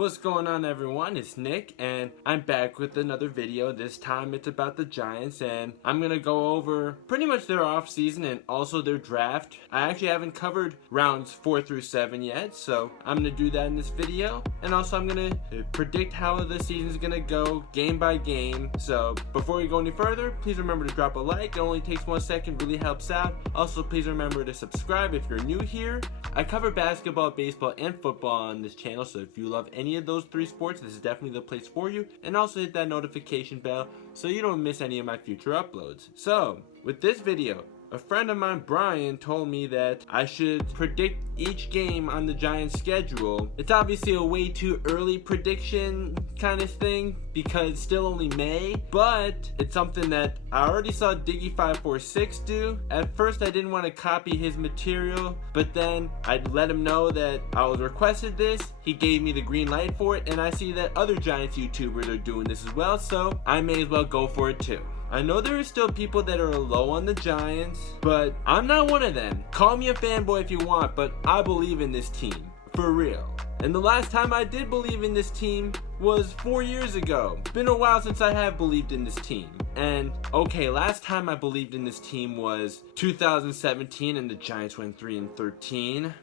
What's going on, everyone? It's Nick and I'm back with another video. This time it's about the Giants and I'm gonna go over pretty much their offseason and also their draft. I actually haven't covered rounds 4 through 7 yet, so I'm gonna do that in this video. And also I'm gonna predict how the season's gonna go game by game. So before we go any further, please remember to drop a like. It only takes 1 second, really helps out. Also, please remember to subscribe if you're new here. I cover basketball, baseball, and football on this channel, so if you love any of those 3 sports, this is definitely the place for you. And also hit that notification bell so you don't miss any of my future uploads. So, with this video, a friend of mine, Brian, told me that I should predict each game on the Giants schedule. It's obviously a way too early prediction kind of thing because it's still only May, but it's something that I already saw Diggy546 do. At first I didn't want to copy his material, but then I let him know that I was requested this. He gave me the green light for it, and I see that other Giants YouTubers are doing this as well, so I may as well go for it too. I know there are still people that are low on the Giants, but I'm not one of them. Call me a fanboy if you want, but I believe in this team, for real. And the last time I did believe in this team was 4 years ago. It's been a while since I have believed in this team. And okay, last time I believed in this team was 2017 and the Giants went 3-13.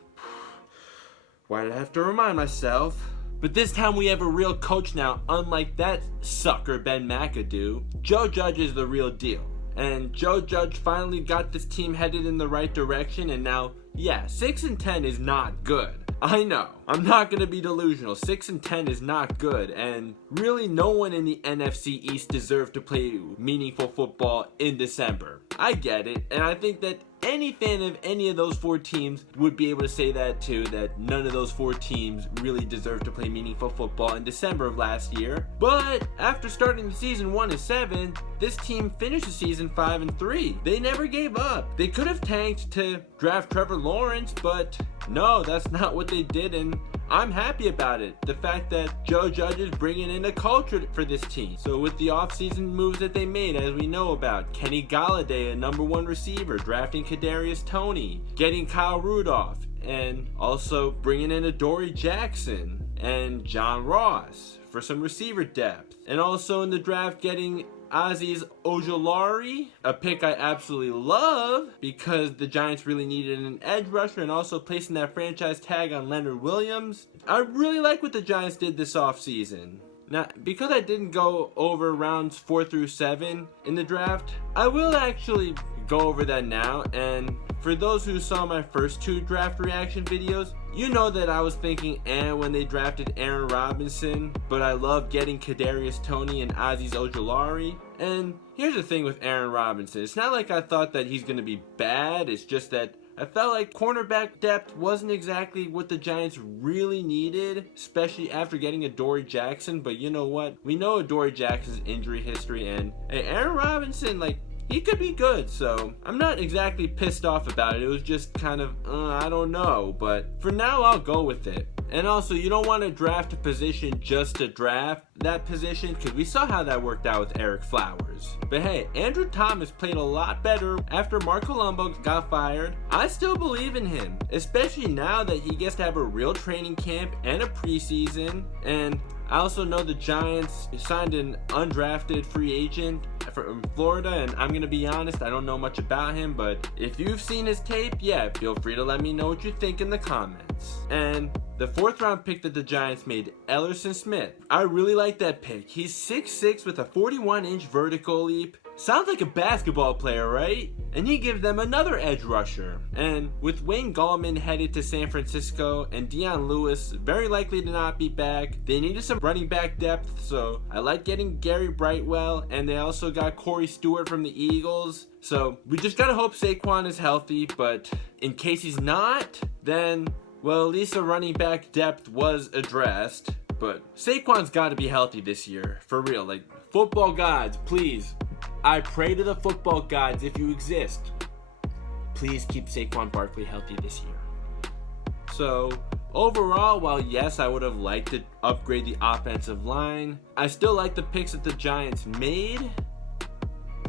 Why did I have to remind myself? But this time we have a real coach now, unlike that sucker Ben McAdoo. Joe Judge is the real deal. And Joe Judge finally got this team headed in the right direction, and now, yeah, 6-10 is not good. I know, I'm not going to be delusional. 6-10 is not good, and really no one in the NFC East deserved to play meaningful football in December. I get it, and I think that any fan of any of those 4 teams would be able to say that too, that none of those 4 teams really deserve to play meaningful football in December of last year. But after starting the season 1-7, this team finished the season 5-3. They never gave up. They could have tanked to draft Trevor Lawrence, but no, that's not what they did, and I'm happy about it. The fact that Joe Judge is bringing in a culture for this team. So with the offseason moves that they made, as we know about, Kenny Golladay, a #1 receiver, drafting Kadarius Toney, getting Kyle Rudolph, and also bringing in Adoree Jackson and John Ross for some receiver depth. And also in the draft getting Azeez Ojulari, a pick I absolutely love because the Giants really needed an edge rusher, and also placing that franchise tag on Leonard Williams. I really like what the Giants did this offseason. Now, because I didn't go over rounds 4 through 7 in the draft, I will actually go over that now. And for those who saw my first 2 draft reaction videos, you know that I was thinking when they drafted Aaron Robinson, but I love getting Kadarius Toney and Azeez Ojulari. And here's the thing with Aaron Robinson. It's not like I thought that he's going to be bad. It's just that I felt like cornerback depth wasn't exactly what the Giants really needed, especially after getting Adoree Jackson. But you know what? We know Adoree Jackson's injury history, and hey, Aaron Robinson, he could be good, so I'm not exactly pissed off about it. It was just kind of, I don't know, but for now I'll go with it. And also, you don't want to draft a position just to draft that position, because we saw how that worked out with Eric Flowers. But hey, Andrew Thomas played a lot better after Mark Colombo got fired. I still believe in him, especially now that he gets to have a real training camp and a preseason. And I also know the Giants signed an undrafted free agent from Florida, and I'm going to be honest, I don't know much about him, but if you've seen his tape, yeah, feel free to let me know what you think in the comments. And the 4th round pick that the Giants made, Ellerson Smith. I really like that pick. He's 6'6" with a 41-inch vertical leap. Sounds like a basketball player, right? And he gives them another edge rusher. And with Wayne Gallman headed to San Francisco and Dion Lewis very likely to not be back, they needed some running back depth, so I like getting Gary Brightwell, and they also got Corey Stewart from the Eagles. So we just gotta hope Saquon is healthy, but in case he's not, then, well, at least the running back depth was addressed. But Saquon's gotta be healthy this year, for real. Football gods, please. I pray to the football gods, if you exist, please keep Saquon Barkley healthy this year. So, overall, while yes, I would have liked to upgrade the offensive line, I still like the picks that the Giants made.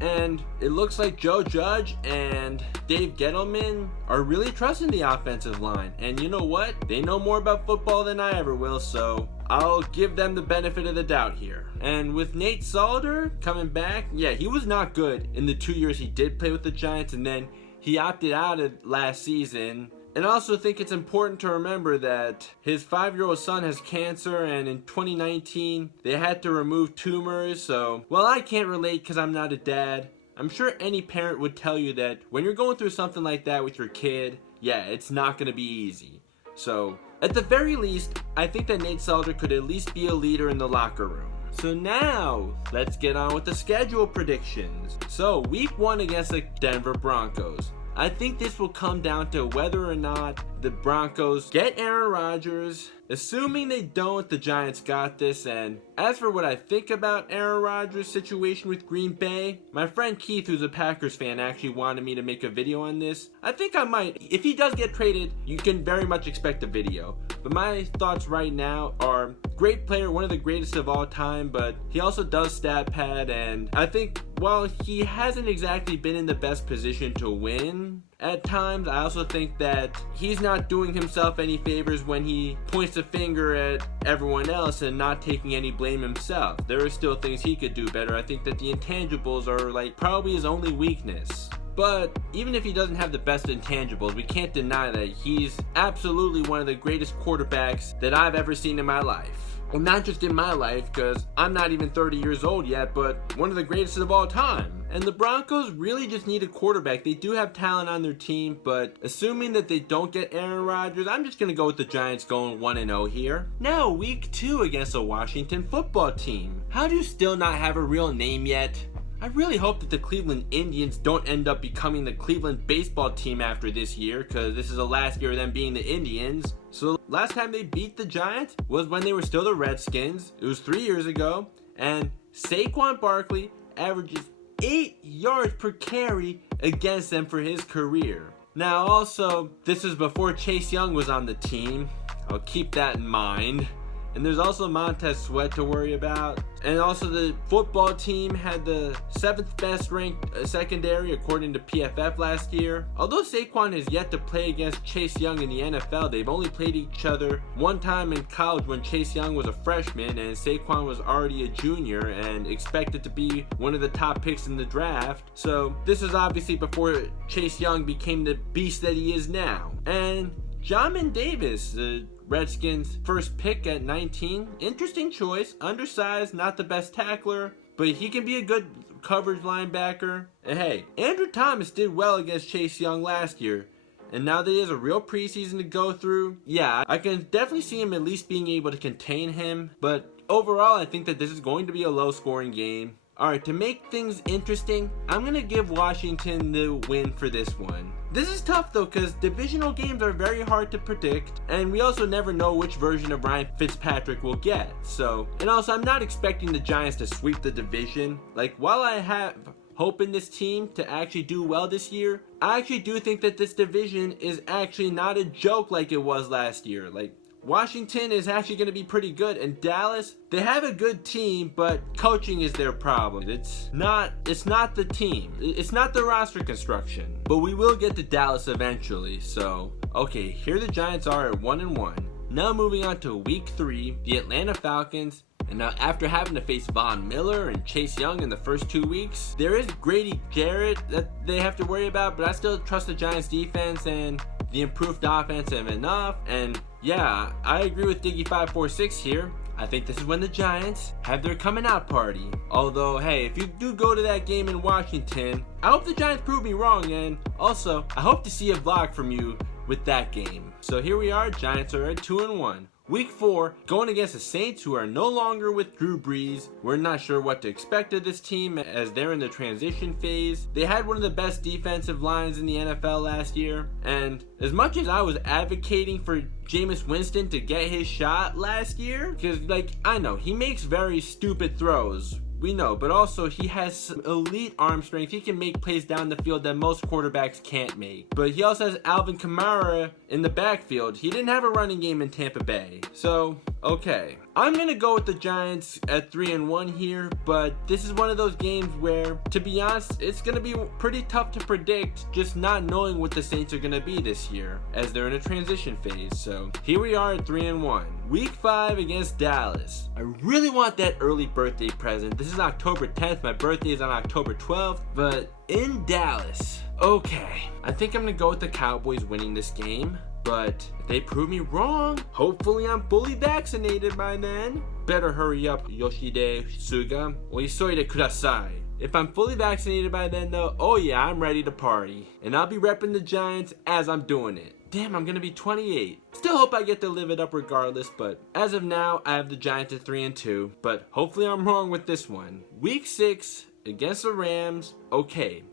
And it looks like Joe Judge and Dave Gettleman are really trusting the offensive line. And you know what? They know more about football than I ever will, so I'll give them the benefit of the doubt here. And with Nate Solder coming back, yeah, he was not good in the 2 years he did play with the Giants, and then he opted out of last season. And I also think it's important to remember that his 5-year-old son has cancer, and in 2019 they had to remove tumors. So while I can't relate because I'm not a dad, I'm sure any parent would tell you that when you're going through something like that with your kid, yeah, it's not going to be easy. So at the very least, I think that Nate Solder could at least be a leader in the locker room. So now, let's get on with the schedule predictions. So week 1 against the Denver Broncos. I think this will come down to whether or not the Broncos get Aaron Rodgers. Assuming they don't, the Giants got this. And as for what I think about Aaron Rodgers' situation with Green Bay, my friend Keith, who's a Packers fan, actually wanted me to make a video on this. I think I might. If he does get traded, you can very much expect a video. But my thoughts right now are great player, one of the greatest of all time, but he also does stat pad, and I think while he hasn't exactly been in the best position to win at times, I also think that he's not doing himself any favors when he points a finger at everyone else and not taking any blame himself. There are still things he could do better. I think that the intangibles are like probably his only weakness. But even if he doesn't have the best intangibles, we can't deny that he's absolutely one of the greatest quarterbacks that I've ever seen in my life. Well, not just in my life, because I'm not even 30 years old yet, but one of the greatest of all time. And the Broncos really just need a quarterback. They do have talent on their team, but assuming that they don't get Aaron Rodgers, I'm just going to go with the Giants going 1-0 here. Now, week 2 against the Washington football team. How do you still not have a real name yet? I really hope that the Cleveland Indians don't end up becoming the Cleveland baseball team after this year, because this is the last year of them being the Indians. So last time they beat the Giants was when they were still the Redskins. It was 3 years ago, and Saquon Barkley averages 8 yards per carry against them for his career. Now also, this is before Chase Young was on the team. I'll keep that in mind. And there's also Montez Sweat to worry about. And also the football team had the 7th best ranked secondary according to PFF last year. Although Saquon has yet to play against Chase Young in the NFL, they've only played each other one time in college when Chase Young was a freshman and Saquon was already a junior and expected to be one of the top picks in the draft. So this is obviously before Chase Young became the beast that he is now. And Jamin Davis, the Redskins' first pick at 19. Interesting choice. Undersized, not the best tackler, but he can be a good coverage linebacker. And hey, Andrew Thomas did well against Chase Young last year. And now that he has a real preseason to go through, yeah, I can definitely see him at least being able to contain him. But overall, I think that this is going to be a low-scoring game. Alright, to make things interesting, I'm going to give Washington the win for this one. This is tough though, because divisional games are very hard to predict, and we also never know which version of Ryan Fitzpatrick we'll get. And also I'm not expecting the Giants to sweep the division. Like, while I have hope in this team to actually do well this year, I actually do think that this division is actually not a joke like it was last year. Like, Washington is actually going to be pretty good, and Dallas, they have a good team, but coaching is their problem. It's not the team. It's not the roster construction. But we will get to Dallas eventually. So, okay, here the Giants are at 1-1. Now moving on to week 3, the Atlanta Falcons. And now after having to face Von Miller and Chase Young in the first 2 weeks, there is Grady Jarrett that they have to worry about, but I still trust the Giants defense and the improved offensive enough. And yeah, I agree with Diggy546 here. I think this is when the Giants have their coming out party. Although, hey, if you do go to that game in Washington, I hope the Giants prove me wrong, and also, I hope to see a vlog from you with that game. So here we are, Giants are at 2-1. Week 4, going against the Saints, who are no longer with Drew Brees. We're not sure what to expect of this team as they're in the transition phase. They had one of the best defensive lines in the NFL last year. And as much as I was advocating for Jameis Winston to get his shot last year, because, like, I know, he makes very stupid throws we know, but also he has some elite arm strength. He can make plays down the field that most quarterbacks can't make. But he also has Alvin Kamara in the backfield. He didn't have a running game in Tampa Bay. So, okay. I'm going to go with the Giants at 3-1 here, but this is one of those games where, to be honest, it's going to be pretty tough to predict, just not knowing what the Saints are going to be this year, as they're in a transition phase. So, here we are at 3-1. Week 5 against Dallas. I really want that early birthday present. This is October 10th. My birthday is on October 12th, but in Dallas. Okay, I think I'm going to go with the Cowboys winning this game. But if they prove me wrong, hopefully I'm fully vaccinated by then. Better hurry up, Yoshide Suga. Oisoide kudasai. If I'm fully vaccinated by then though, oh yeah, I'm ready to party. And I'll be repping the Giants as I'm doing it. Damn, I'm gonna be 28. Still hope I get to live it up regardless, but as of now, I have the Giants at 3-2. But hopefully I'm wrong with this one. Week 6 against the Rams. Okay.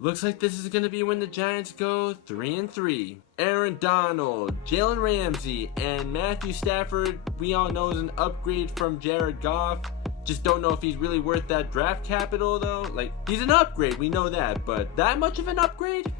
Looks like this is going to be when the Giants go 3-3. Aaron Donald, Jalen Ramsey, and Matthew Stafford, we all know, is an upgrade from Jared Goff. Just don't know if he's really worth that draft capital though. Like, he's an upgrade, we know that, but that much of an upgrade?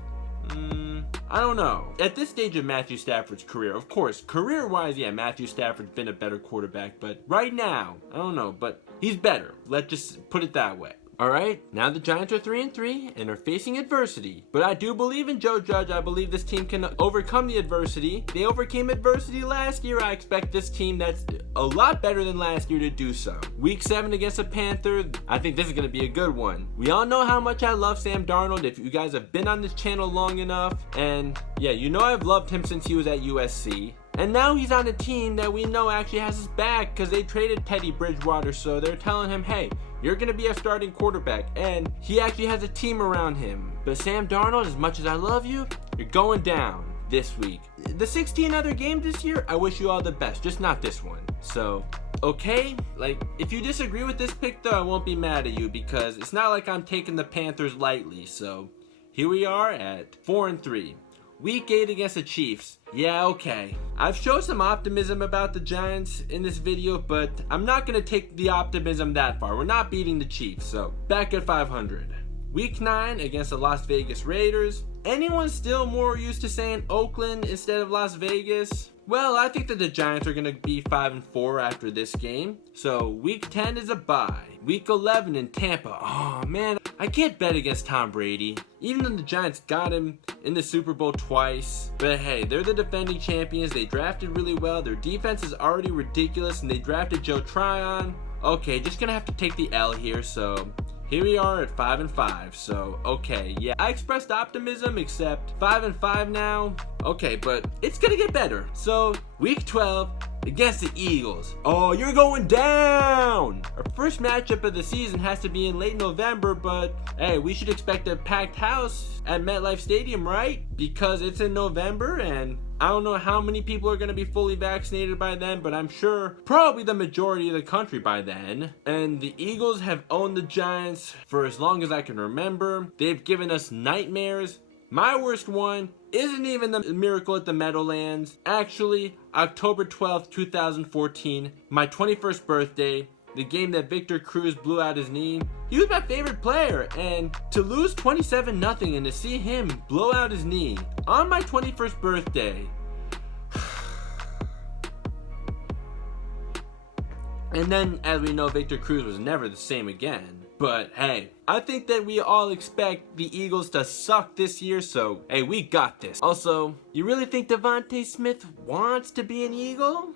I don't know. At this stage of Matthew Stafford's career, of course, career-wise, yeah, Matthew Stafford's been a better quarterback, but right now, I don't know, but he's better. Let's just put it that way. Alright, now the Giants are 3-3 and are facing adversity. But I do believe in Joe Judge. I believe this team can overcome the adversity. They overcame adversity last year. I expect this team that's a lot better than last year to do so. Week 7 against the Panthers. I think this is going to be a good one. We all know how much I love Sam Darnold if you guys have been on this channel long enough. And yeah, you know I've loved him since he was at USC. And now he's on a team that we know actually has his back because they traded Teddy Bridgewater, so they're telling him, hey, you're going to be a starting quarterback, and he actually has a team around him. But Sam Darnold, as much as I love you, you're going down this week. The 16 other games this year, I wish you all the best, just not this one. So, okay, like, if you disagree with this pick, though, I won't be mad at you because it's not like I'm taking the Panthers lightly. So, here we are at 4-3. Week 8 against the Chiefs. Yeah, okay. I've shown some optimism about the Giants in this video, but I'm not going to take the optimism that far. We're not beating the Chiefs, so back at 500. Week 9 against the Las Vegas Raiders. Anyone still more used to saying Oakland instead of Las Vegas? Well, I think that the Giants are going to be 5-4 after this game. So, week 10 is a bye. Week 11 in Tampa. Oh, man, I can't bet against Tom Brady. Even though the Giants got him in the Super Bowl twice. But hey, they're the defending champions. They drafted really well. Their defense is already ridiculous, and they drafted Joe Tryon. Okay, just going to have to take the L here, so here we are at 5-5, so okay, yeah. I expressed optimism, except 5-5 now. Okay, but it's gonna get better. So, week 12 against the Eagles. Oh, you're going down! Our first matchup of the season has to be in late November, but hey, we should expect a packed house at MetLife Stadium, right? Because it's in November, and I don't know how many people are going to be fully vaccinated by then, but I'm sure probably the majority of the country by then. And the Eagles have owned the Giants for as long as I can remember. They've given us nightmares. My worst one isn't even the Miracle at the Meadowlands. Actually, October 12th, 2014, my 21st birthday, the game that Victor Cruz blew out his knee. He was my favorite player, and to lose 27-0 and to see him blow out his knee on my 21st birthday. And then, as we know, Victor Cruz was never the same again. But hey, I think that we all expect the Eagles to suck this year, so hey, we got this. Also, you really think Devontae Smith wants to be an Eagle?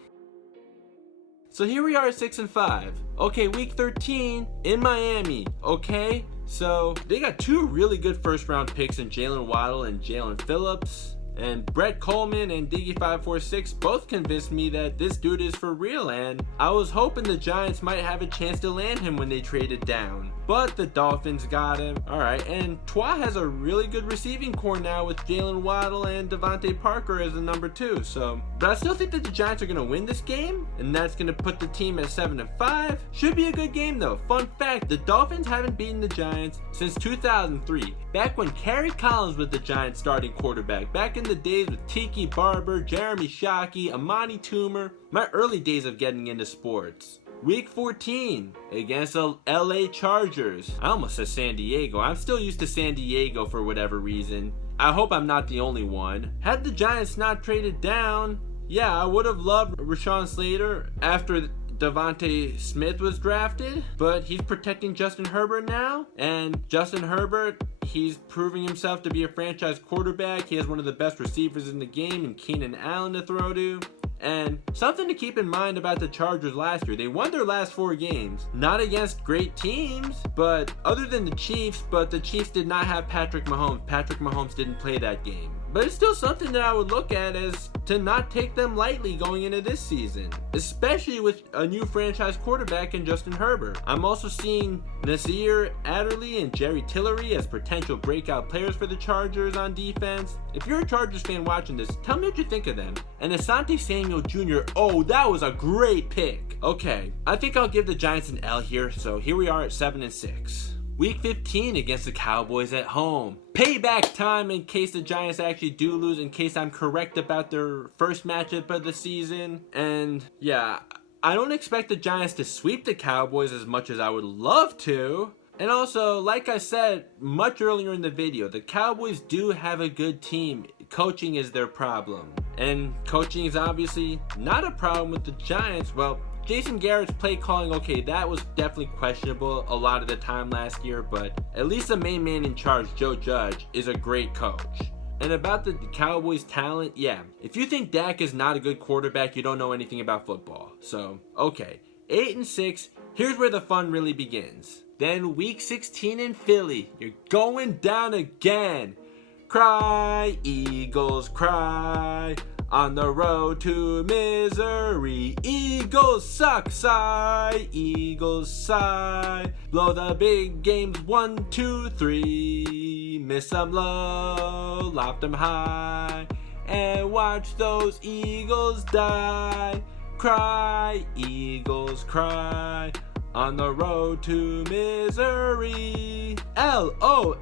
So here we are at 6-5. Okay, week 13 in Miami. Okay, so they got two really good first round picks in Jalen Waddle and Jalen Phillips. And Brett Coleman and Diggy546 both convinced me that this dude is for real, and I was hoping the Giants might have a chance to land him when they traded down. But the Dolphins got him. Alright, and Tua has a really good receiving core now with Jalen Waddle and Devontae Parker as the number 2. But I still think that the Giants are going to win this game, and that's going to put the team at 7-5. Should be a good game though. Fun fact, the Dolphins haven't beaten the Giants since 2003. Back when Kerry Collins was the Giants starting quarterback. Back in the days with Tiki Barber, Jeremy Shockey, Amani Toomer. My early days of getting into sports. Week 14 against the LA Chargers. I almost said San Diego. I'm still used to San Diego for whatever reason. I hope I'm not the only one. Had the Giants not traded down, yeah, I would have loved Rashawn Slater after Devontae Smith was drafted, but he's protecting Justin Herbert now, and Justin Herbert, he's proving himself to be a franchise quarterback. He has one of the best receivers in the game in Keenan Allen to throw to. And something to keep in mind about the Chargers last year, they won their last 4 games. Not against great teams, but other than the Chiefs, but the Chiefs did not have Patrick Mahomes. Patrick Mahomes didn't play that game. But it's still something that I would look at as to not take them lightly going into this season, especially with a new franchise quarterback in Justin Herbert. I'm also seeing Nasir Adderley and Jerry Tillery as potential breakout players for the Chargers on defense. If you're a Chargers fan watching this, tell me what you think of them. And Asante Samuel Jr., oh, that was a great pick. Okay, I think I'll give the Giants an L here, so here we are at 7-6. Week 15 against the Cowboys at home. Payback time in case the Giants actually do lose, in case I'm correct about their first matchup of the season. And yeah, I don't expect the Giants to sweep the Cowboys as much as I would love to. And also, like I said much earlier in the video, the Cowboys do have a good team. Coaching is their problem. And coaching is obviously not a problem with the Giants. Well, Jason Garrett's play calling, okay, that was definitely questionable a lot of the time last year, but at least the main man in charge, Joe Judge, is a great coach. And about the Cowboys' talent, yeah, if you think Dak is not a good quarterback, you don't know anything about football. So, okay, 8-6, here's where the fun really begins. Then week 16 in Philly, you're going down again. Cry, Eagles, cry. On the road to misery, Eagles suck, sigh, Eagles sigh. Blow the big games 1, 2, 3. Miss them low, loft them high, and watch those Eagles die. Cry, Eagles cry. On the road to misery, L-O-S-E-R-S,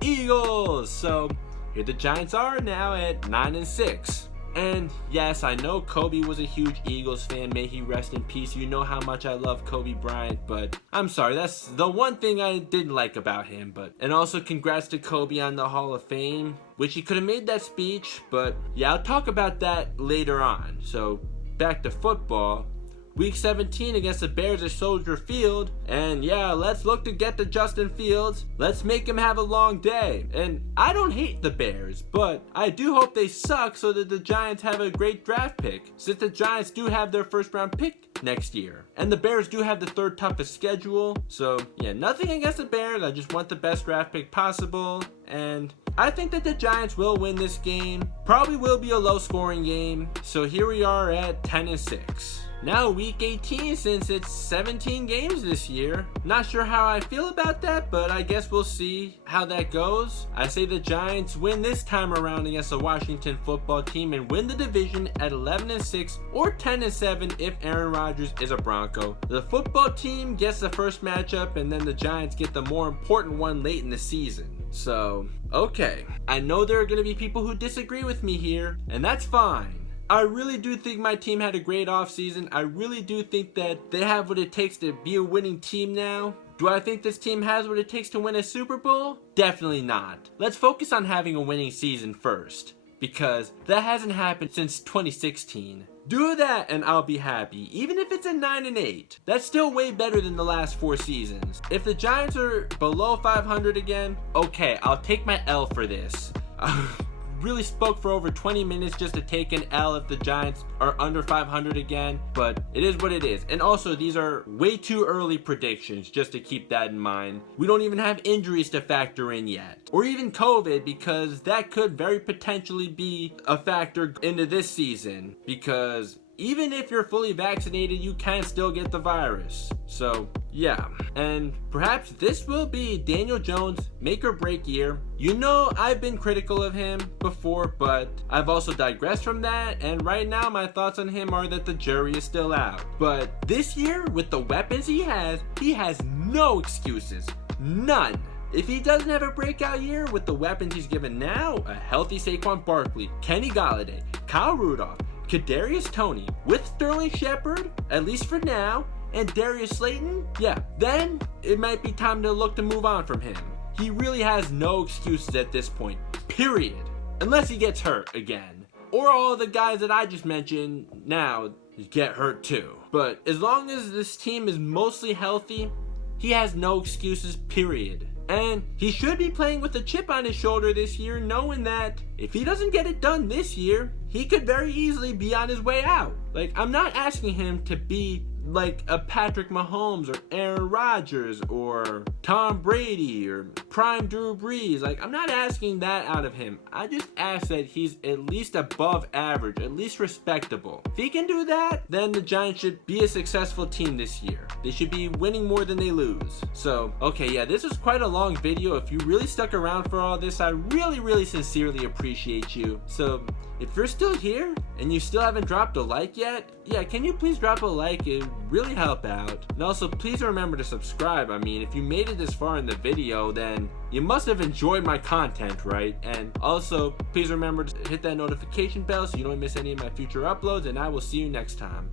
Eagles. So here the Giants are now at 9-6. And yes, I know Kobe was a huge Eagles fan. May he rest in peace. You know how much I love Kobe Bryant, but I'm sorry, that's the one thing I didn't like about him. And also congrats to Kobe on the Hall of Fame, which he could have made that speech, but yeah, I'll talk about that later on. So back to football. Week 17 against the Bears at Soldier Field. And yeah, let's look to get to Justin Fields. Let's make him have a long day. And I don't hate the Bears, but I do hope they suck so that the Giants have a great draft pick, since the Giants do have their first round pick next year. And the Bears do have the 3rd toughest schedule. So yeah, nothing against the Bears. I just want the best draft pick possible. And I think that the Giants will win this game. Probably will be a low scoring game. So here we are at 10-6. Now week 18, since it's 17 games this year. Not sure how I feel about that, but I guess we'll see how that goes. I say the Giants win this time around against the Washington football team and win the division at 11-6 or 10-7 if Aaron Rodgers is a Bronco. The football team gets the first matchup, and then the Giants get the more important one late in the season. So, okay. I know there are going to be people who disagree with me here, and that's fine. I really do think my team had a great offseason. I really do think that they have what it takes to be a winning team now. Do I think this team has what it takes to win a Super Bowl? Definitely not. Let's focus on having a winning season first, because that hasn't happened since 2016. Do that and I'll be happy, even if it's a 9-8. That's still way better than the last 4 seasons. If the Giants are below 500 again, okay, I'll take my L for this. Really spoke for over 20 minutes just to take an L if the Giants are under 500 again, but it is what it is. And also, these are way too early predictions, just to keep that in mind. We don't even have injuries to factor in yet, or even COVID, because that could very potentially be a factor into this season, because even if you're fully vaccinated, you can still get the virus. So yeah, and perhaps this will be Daniel Jones' make or break year. You know, I've been critical of him before, but I've also digressed from that, and right now my thoughts on him are that the jury is still out. But this year, with the weapons he has no excuses. None. If he doesn't have a breakout year with the weapons he's given now, a healthy Saquon Barkley, Kenny Golladay, Kyle Rudolph, Kadarius Toney with Sterling Shepard, at least for now, and Darius Slayton, yeah, then it might be time to look to move on from him. He really has no excuses at this point, period. Unless he gets hurt again. Or all the guys that I just mentioned now get hurt too. But as long as this team is mostly healthy, he has no excuses, period. And he should be playing with a chip on his shoulder this year, knowing that if he doesn't get it done this year, he could very easily be on his way out. Like, I'm not asking him to be like a Patrick Mahomes or Aaron Rodgers or Tom Brady or prime Drew Brees. Like, I'm not asking that out of him. I just ask that he's at least above average, at least respectable. If he can do that, then the Giants should be a successful team this year. They should be winning more than they lose. So, okay, yeah, this was quite a long video. If you really stuck around for all this, I really sincerely appreciate you. So, if you're still here and you still haven't dropped a like yet, yeah, can you please drop a like? It really help out. And also, please remember to subscribe. I mean, if you made it this far in the video, then you must have enjoyed my content, right? And also, please remember to hit that notification bell so you don't miss any of my future uploads, and I will see you next time.